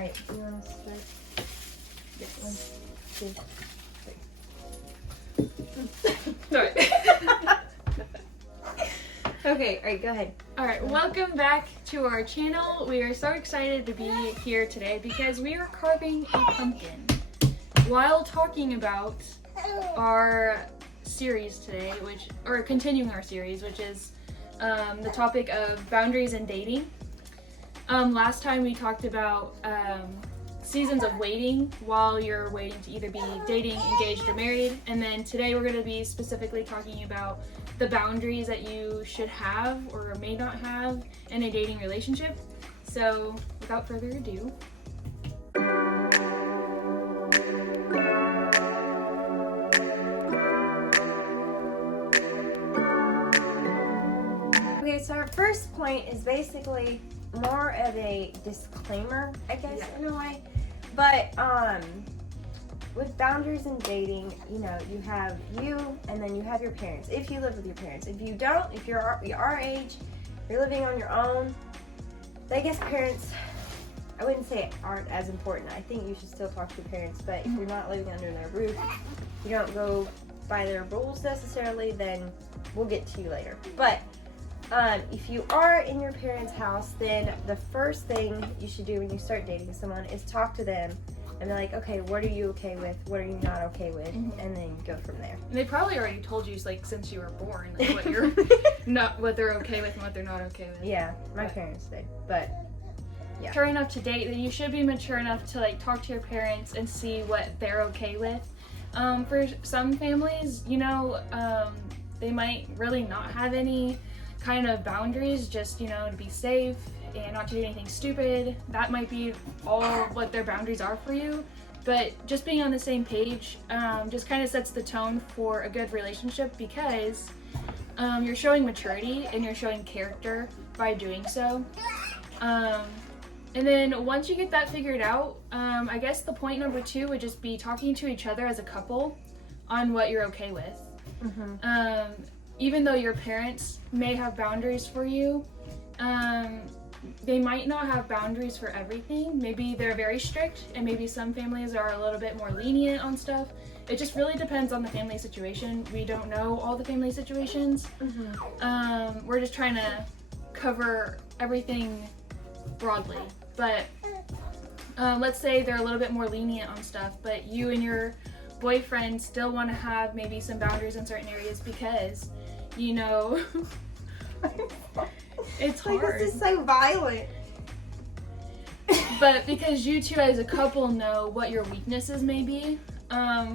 Alright, do you want to start? Yes. 1, 2, 3. Sorry. Okay, alright, go ahead. Alright, welcome back to our channel. We are so excited to be here today because we are carving a pumpkin while talking about our series today, or continuing our series, which is the topic of boundaries and dating. Last time we talked about seasons of waiting while you're waiting to either be dating, engaged, or married. And then today we're going to be specifically talking about the boundaries that you should have or may not have in a dating relationship. So without further ado. Okay, so our first point is basically more of a disclaimer, I guess, in a way. But with boundaries in dating, you know, you have you and then you have your parents. If you live with your parents. If you don't, if you're our age, you're living on your own, I guess parents, I wouldn't say aren't as important. I think you should still talk to your parents, but if you're not living under their roof, you don't go by their rules necessarily, then we'll get to you later. But if you are in your parents' house, then the first thing you should do when you start dating someone is talk to them and be like, okay, what are you okay with? What are you not okay with? And then go from there. And they probably already told you, like, since you were born, like, what you're what they're okay with and what they're not okay with. Yeah, my parents did, but yeah. Mature enough to date, then you should be mature enough to like talk to your parents and see what they're okay with. For some families, you know, they might really not have any kind of boundaries, just, you know, to be safe and not to do anything stupid. That might be all what their boundaries are for you. But just being on the same page just kind of sets the tone for a good relationship, because you're showing maturity and you're showing character by doing so. And then once you get that figured out, I guess the point number 2 would just be talking to each other as a couple on what you're okay with. Even though your parents may have boundaries for you, they might not have boundaries for everything. Maybe they're very strict, and maybe some families are a little bit more lenient on stuff. It just really depends on the family situation. We don't know all the family situations. We're just trying to cover everything broadly. But let's say they're a little bit more lenient on stuff, but you and your boyfriend still want to have maybe some boundaries in certain areas because, you know, it's hard. Like, this is so violent. But because you two as a couple know what your weaknesses may be.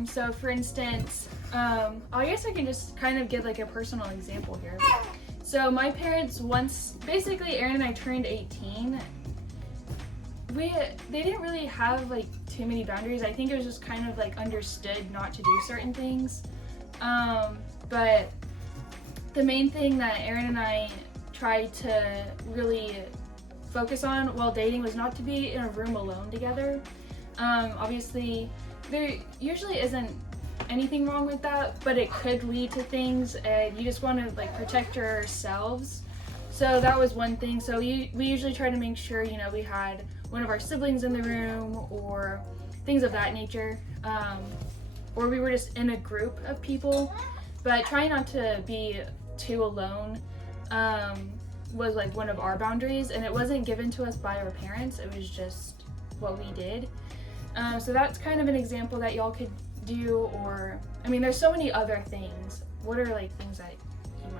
So for instance, I guess I can just kind of give like a personal example here. So my parents, once, basically Aaron and I turned 18, they didn't really have like too many boundaries. I think it was just kind of like understood not to do certain things. But the main thing that Aaron and I tried to really focus on while dating was not to be in a room alone together. Obviously, there usually isn't anything wrong with that, but it could lead to things, and you just want to like protect yourselves. So that was one thing. So we usually try to make sure, you know, we had one of our siblings in the room or things of that nature, or we were just in a group of people. But trying not to be too alone was like one of our boundaries, and it wasn't given to us by our parents. It was just what we did. So that's kind of an example that y'all could do. Or, I mean, there's so many other things. What are like things that you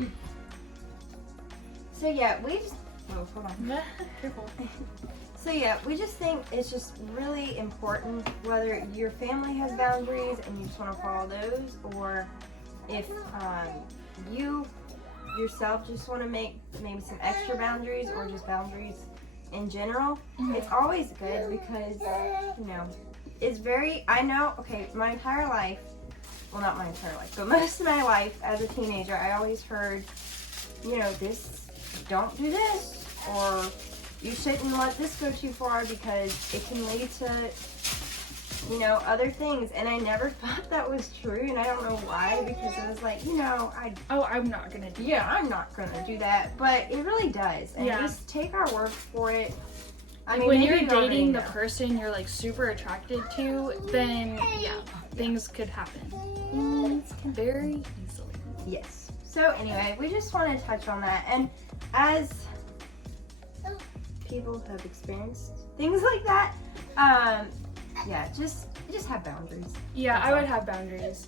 might? So yeah, we just, oh, hold on. Careful. So yeah, we just think it's just really important whether your family has boundaries and you just want to follow those, or if you yourself just want to make maybe some extra boundaries or just boundaries in general. It's always good because, you know, it's very, I know, okay, my entire life, well, not my entire life, but most of my life as a teenager, I always heard, you know, don't do this, or you shouldn't let this go too far because it can lead to, you know, other things. And I never thought that was true, and I don't know why, because I was like, you know, I'm not gonna do I'm not gonna do that, but it really does. And just take our word for it. I Like mean, when maybe you're not dating the enough. person you're like super attracted to, then yeah, things could happen very easily. Yes. So anyway, we just want to touch on that, and as people have experienced things like that, yeah, just have boundaries. Yeah, That's I would all. have boundaries.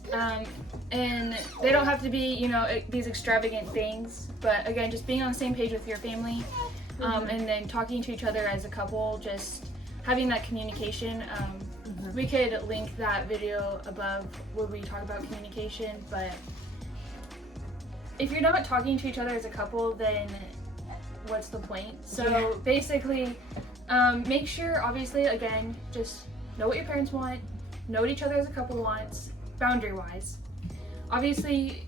And they don't have to be, you know, these extravagant things, but again, just being on the same page with your family, and then talking to each other as a couple, just having that communication. We could link that video above where we talk about communication, but if you're not talking to each other as a couple, then what's the point? So Yeah. basically, make sure, obviously, again, just know what your parents want, know what each other as a couple wants, boundary-wise. Obviously,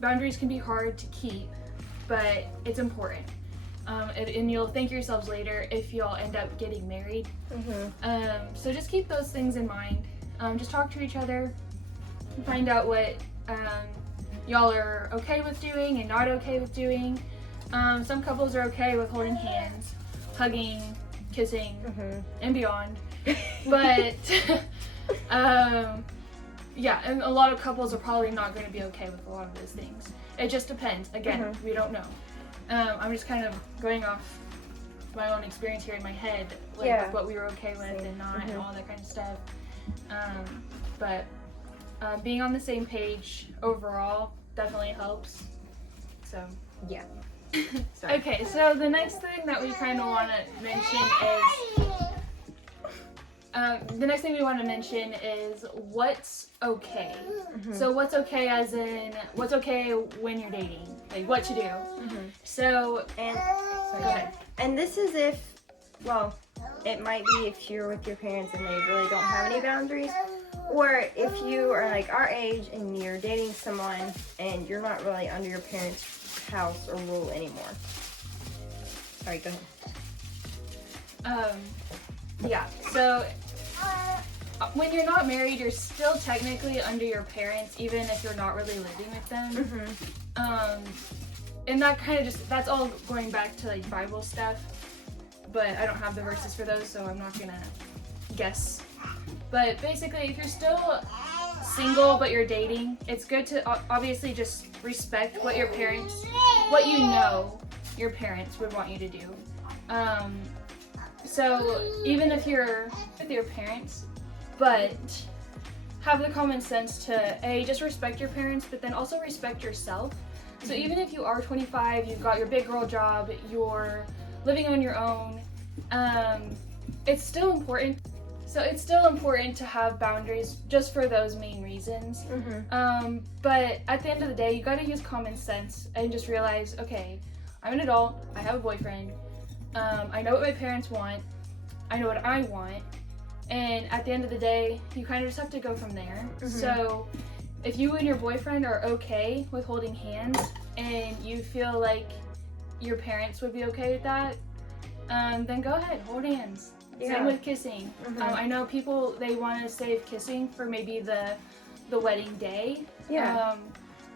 boundaries can be hard to keep, but it's important. And you'll thank yourselves later if y'all end up getting married. So just keep those things in mind. Just talk to each other, find out what y'all are okay with doing and not okay with doing. Some couples are okay with holding hands, hugging, kissing, and beyond. But yeah, and a lot of couples are probably not going to be okay with a lot of those things. It just depends. Again, we don't know. I'm just kind of going off my own experience here in my head, like what we were okay with and not, and all that kind of stuff. But being on the same page overall definitely helps. So Yeah. okay, so the next thing that we kind of want to mention is what's okay. So what's okay as in what's okay when you're dating, like what to do. So And go ahead. and this is if, well, it might be if you're with your parents and they really don't have any boundaries, or if you are like our age and you're dating someone and you're not really under your parents' house or rule anymore. Sorry, go ahead. Yeah, so when you're not married, you're still technically under your parents, even if you're not really living with them. And that kind of just, that's all going back to like Bible stuff, but I don't have the verses for those, so I'm not gonna guess. But basically, if you're still single but you're dating, it's good to obviously just respect what your parents, what you know your parents would want you to do. So even if you're with your parents, but have the common sense to just respect your parents, but then also respect yourself. So even if you are 25, you've got your big girl job, you're living on your own, it's still important. So it's still important to have boundaries just for those main reasons. But at the end of the day, you gotta use common sense and just realize, okay, I'm an adult, I have a boyfriend, I know what my parents want, I know what I want, and at the end of the day, you kind of just have to go from there. So if you and your boyfriend are okay with holding hands and you feel like your parents would be okay with that, then go ahead, hold hands. Same with kissing. I know people, they want to save kissing for maybe the wedding day.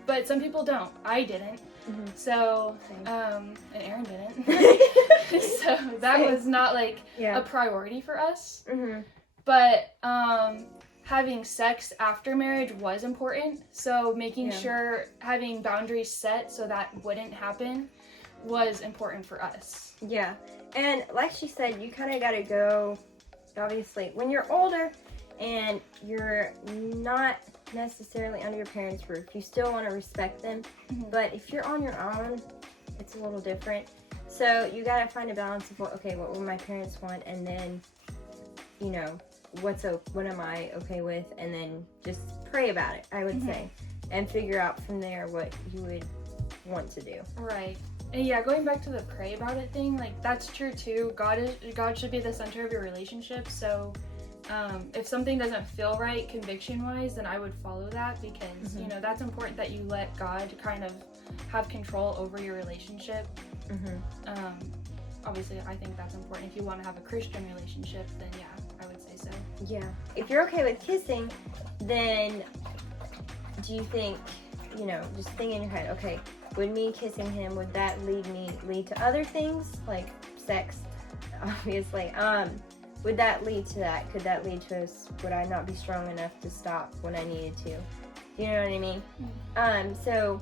But some people don't. I didn't. So, and Aaron didn't. So that was not like a priority for us. But having sex after marriage was important. So making sure having boundaries set so that wouldn't happen was important for us. Yeah. And like she said, you kind of got to go, obviously, when you're older and you're not necessarily under your parents' roof, you still want to respect them. But if you're on your own, it's a little different. So you got to find a balance of what would my parents want, and then, you know, what am I okay with, and then just pray about it, I would say, and figure out from there what you would want to do. Right. And yeah, going back to the pray about it thing, like that's true too. God should be the center of your relationship. So if something doesn't feel right conviction wise, then I would follow that, because you know, that's important that you let God kind of have control over your relationship. Obviously I think that's important. If you want to have a Christian relationship, then yeah, I would say so. Yeah. If you're okay with kissing, then do you think, you know, just think in your head, okay, would me kissing him, would that lead to other things like sex? obviously. Would that lead to that? Could that lead to would I not be strong enough to stop when I needed to? Do you know what I mean? So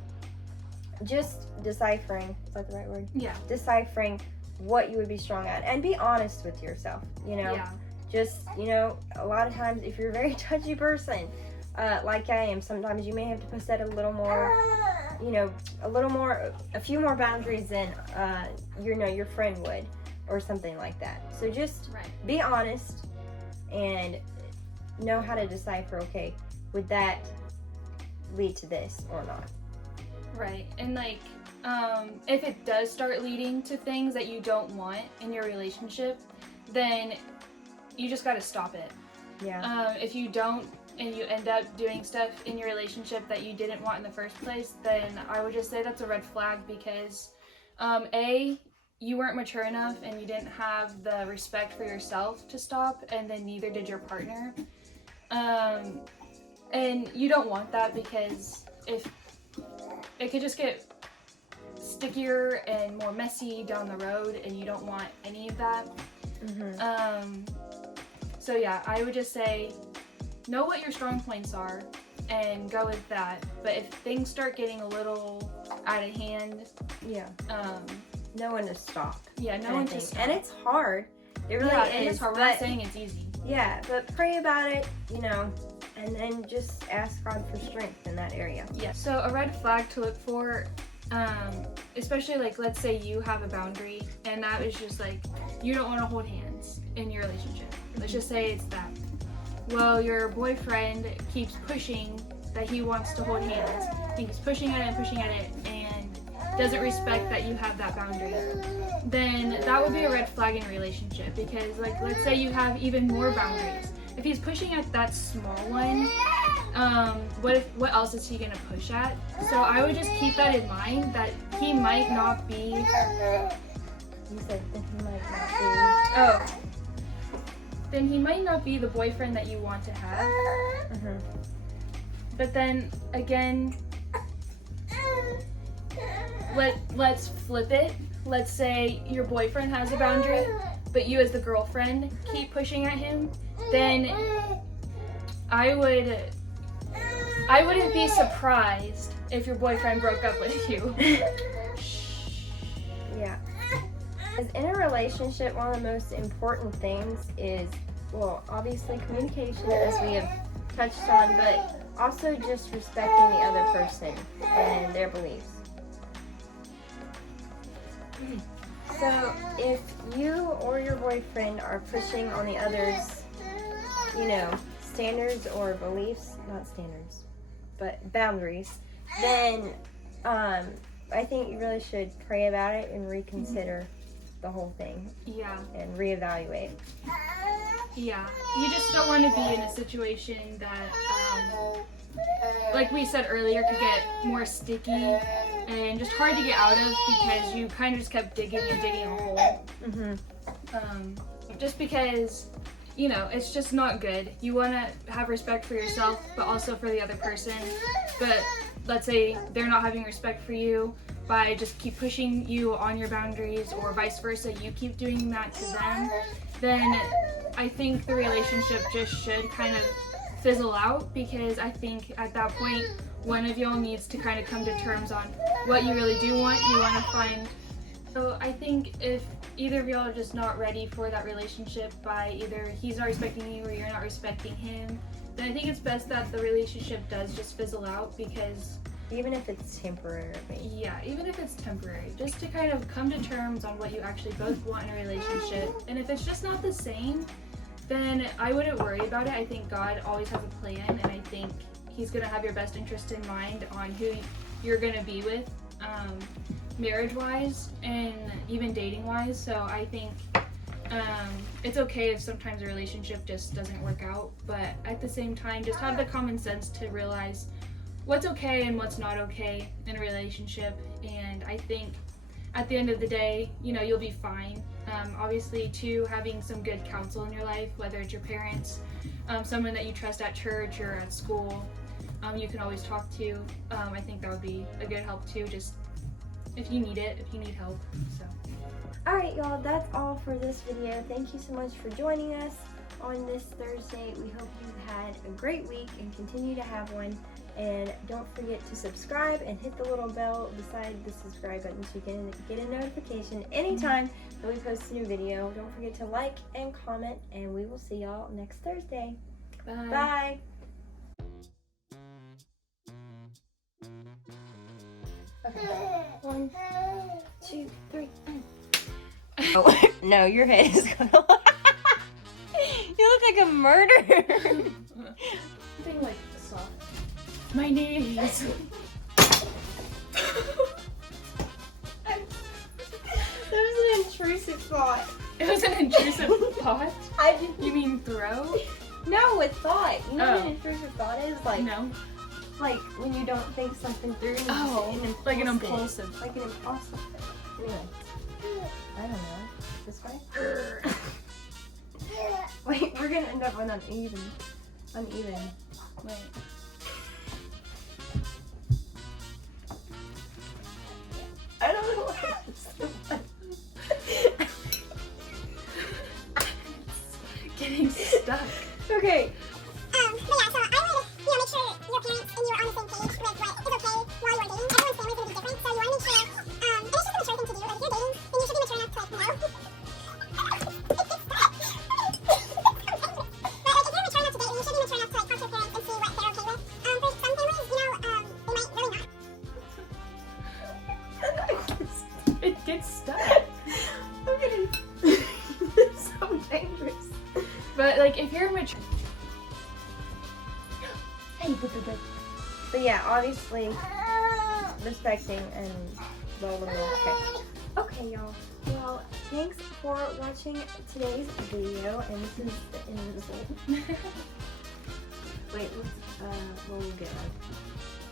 just deciphering, is that the right word? Yeah. Deciphering what you would be strong at, and be honest with yourself, you know? Yeah. Just, you know, a lot of times if you're a very touchy person, like I am, sometimes you may have to set a little more, you know, a few more boundaries than, you know, your friend would, or something like that. So just be honest and know how to decipher, okay, would that lead to this or not? Right. And like, if it does start leading to things that you don't want in your relationship, then you just got to stop it. Yeah. If you don't, and you end up doing stuff in your relationship that you didn't want in the first place, then I would just say that's a red flag, because A, you weren't mature enough and you didn't have the respect for yourself to stop, and then neither did your partner. And you don't want that, because if it could just get stickier and more messy down the road, and you don't want any of that. So yeah, I would just say know what your strong points are and go with that. But if things start getting a little out of hand, know when to stop. Yeah, know when to stop. And it's hard. It really is. It's hard. We're not saying it's easy. Yeah, but pray about it, you know, and then just ask God for strength in that area. Yeah. So a red flag to look for, especially like, let's say you have a boundary and that is just like, you don't want to hold hands in your relationship. Let's just say it's that. Well, your boyfriend keeps pushing that he wants to hold hands. He keeps pushing at it and doesn't respect that you have that boundary. Then that would be a red flag in a relationship, because like, let's say you have even more boundaries. If he's pushing at that small one, what else is he gonna push at? So I would just keep that in mind, that he might not be. You said that he might not be. Oh. Then he might not be the boyfriend that you want to have. But then again, let's flip it. Let's say your boyfriend has a boundary, but you as the girlfriend keep pushing at him. Then I wouldn't be surprised if your boyfriend broke up with you. Yeah. Because in a relationship, one of the most important things is, well, obviously communication, as we have touched on, but also just respecting the other person and their beliefs. So if you or your boyfriend are pushing on the other's, you know, standards or beliefs, not standards, but boundaries, then I think you really should pray about it and reconsider the whole thing. Yeah. And reevaluate. Yeah. You just don't want to be in a situation that, like we said earlier, could get more sticky and just hard to get out of, because you kind of just kept digging and digging a hole. Just because, you know, it's just not good. You want to have respect for yourself, but also for the other person. But let's say they're not having respect for you by just keep pushing you on your boundaries, or vice versa, you keep doing that to them, then I think the relationship just should kind of fizzle out, because I think at that point, one of y'all needs to kind of come to terms on what you really do want, you want to find. So I think if either of y'all are just not ready for that relationship, by either he's not respecting you or you're not respecting him, then I think it's best that the relationship does just fizzle out, because even if it's temporary. Yeah, even if it's temporary, just to kind of come to terms on what you actually both want in a relationship. And if it's just not the same, then I wouldn't worry about it. I think God always has a plan, and I think He's gonna have your best interest in mind on who you're gonna be with, marriage-wise and even dating-wise. So I think it's okay if sometimes a relationship just doesn't work out, but at the same time, just have the common sense to realize what's okay and what's not okay in a relationship. And I think at the end of the day, you know, you'll be fine. Obviously, too, having some good counsel in your life, whether it's your parents, someone that you trust at church or at school, you can always talk to. I think that would be a good help too, just if you need it, if you need help. So Alright, y'all, that's all for this video. Thank you so much for joining us on this Thursday. We hope you've had a great week and continue to have one. And don't forget to subscribe and hit the little bell beside the subscribe button so you can get a notification anytime that we post a new video. Don't forget to like and comment, and we will see y'all next Thursday. Bye. Bye. Okay. 1, 2, 3. Oh, no, your head is gonna. You look like a murderer. Something like soft. My knees. That was an intrusive thought. It was an intrusive thought. I didn't. You mean throw? No, it's thought. You know what Oh. an intrusive thought is? Like, No. like when you don't think something through. And Oh, you just like an impulsive. Like an impulsive. Anyway, I don't know. This way. Wait, we're gonna end up on uneven. Wait. I don't know why it's so funny. Getting stuck. Okay. But yeah, so I would, make sure your parents and you are on the same page with what is okay while you are dating. Everyone's family is going to be different, so you want to make sure, and it's just a mature thing to do. Like, if you're dating, then you should be mature enough to, like, know. But, like, if you're mature enough to date, then you should be mature enough to, like, talk to your parents and see what they're okay with. For some families, they might really not. It gets stuck. I'm getting it's so dangerous. But like if you're mature. Hey, But yeah, obviously respecting and blah blah blah. Okay. Okay, y'all. Well, thanks for watching today's video, and this is the end result. Wait, let's we'll get our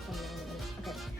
thumbnail in a minute. Okay.